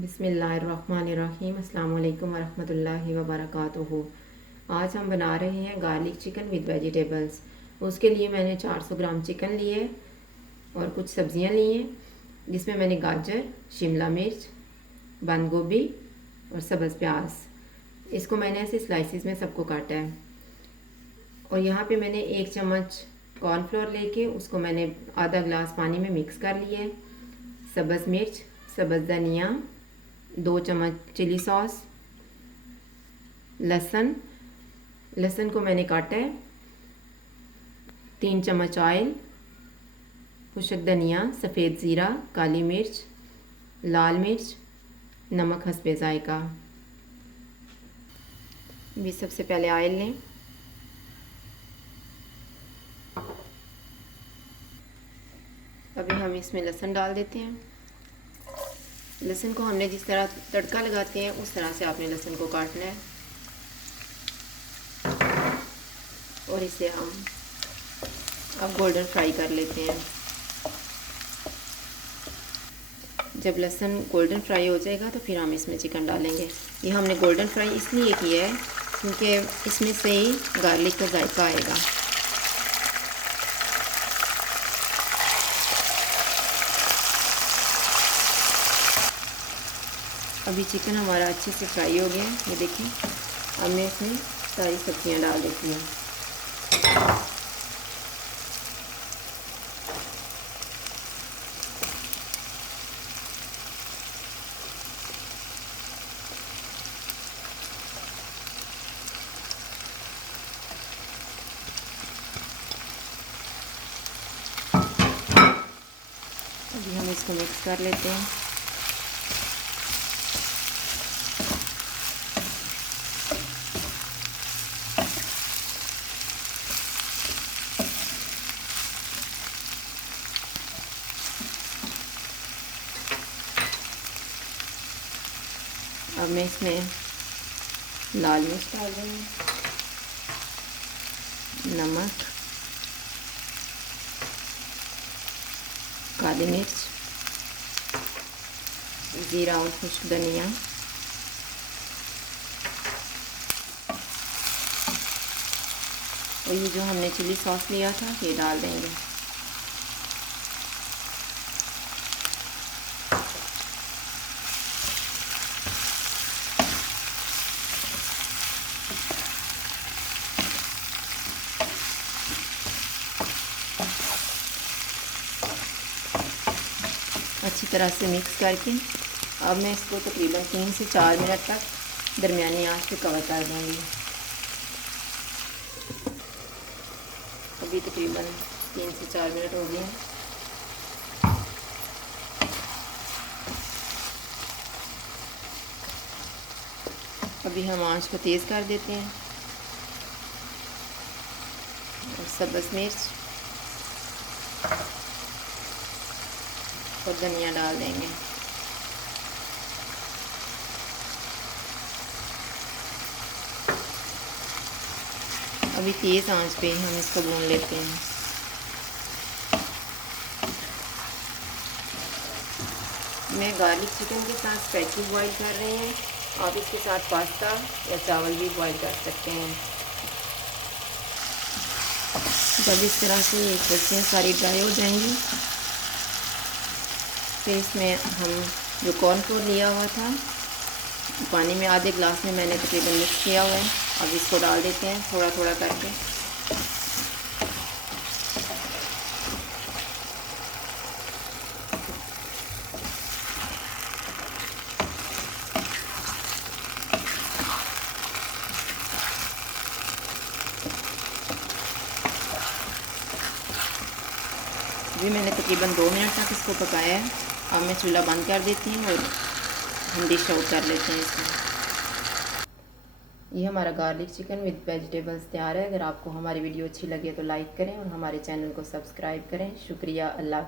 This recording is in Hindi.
बिस्मिल्लाहिर्रहमानिर्रहीम। अस्सलाम वालेकुम वरहमतुल्लाहि वबरकातुहू। आज हम बना रहे हैं गार्लिक चिकन विद वेजिटेबल्स। उसके लिए मैंने 400 ग्राम चिकन लिए और कुछ सब्जियां ली हैं, जिसमें मैंने गाजर, शिमला मिर्च, बंद गोभी और सब्ज़ प्याज, इसको मैंने ऐसे स्लाइसिस में सबको काटा है। और यहाँ पे मैंने 1 चम्मच कॉर्नफ्लोर लेके उसको मैंने आधा गिलास पानी में मिक्स कर लिया है। सब्ज़ मिर्च, सब्ज़ धनिया, 2 चम्मच चिली सॉस, लहसुन को मैंने काटा है, 3 चम्मच ऑयल, खुशक धनिया, सफ़ेद ज़ीरा, काली मिर्च, लाल मिर्च, नमक हस्बे ज़ायका। भी सबसे पहले ऑयल लें। अभी हम इसमें लहसुन डाल देते हैं। लहसुन को हमने जिस तरह तड़का लगाते हैं उस तरह से आपने लहसुन को काटना है और इसे हम अब गोल्डन फ्राई कर लेते हैं। जब लहसुन गोल्डन फ्राई हो जाएगा तो फिर हम इसमें चिकन डालेंगे। ये हमने गोल्डन फ्राई इसलिए किया है क्योंकि इसमें से ही गार्लिक का जायका आएगा। अभी चिकन हमारा अच्छे से फ्राई हो गया है। ये देखिए, अब मैं इसमें सारी सब्जियां डाल देती हूँ। अभी हम इसको मिक्स कर लेते हैं। अब मैं इसमें लाल मिर्च डाल दूँगी, नमक, काली मिर्च, ज़ीरा और खुश्क धनिया, और ये जो हमने चिली सॉस लिया था ये डाल देंगे। अच्छी तरह से मिक्स करके अब मैं इसको तकरीबन 3 से 4 मिनट तक दरमियानी आंच पे कवर कर दूँगी। अभी तकरीबन 3 से 4 मिनट हो गए हैं। अभी हम आंच को तेज़ कर देते हैं और सब्ज़ मिर्च और धनिया डाल देंगे। अभी तेज़ आंच पे हम इसको भून लेते हैं। मैं गार्लिक चिकन के साथ स्पैगेटी बॉईल कर रही हूँ। आप इसके साथ पास्ता या चावल भी बॉईल कर सकते हैं। जब इस तरह से ये सब्जियाँ सारी ड्राई हो जाएंगी फिर इसमें हम जो कॉर्नफ्लोर लिया हुआ था पानी में आधे गिलास में मैंने तकरीबन मिक्स किया हुआ है। अब इसको डाल देते हैं थोड़ा थोड़ा करके। अभी मैंने तकरीबन 2 मिनट तक इसको पकाया है। अब मैं चूल्हा बंद कर देती हूँ और हम डिश आउट कर लेते हैं इसको। ये हमारा गार्लिक चिकन विद वेजिटेबल्स तैयार है। अगर आपको हमारी वीडियो अच्छी लगे तो लाइक करें और हमारे चैनल को सब्सक्राइब करें। शुक्रिया। अल्लाह।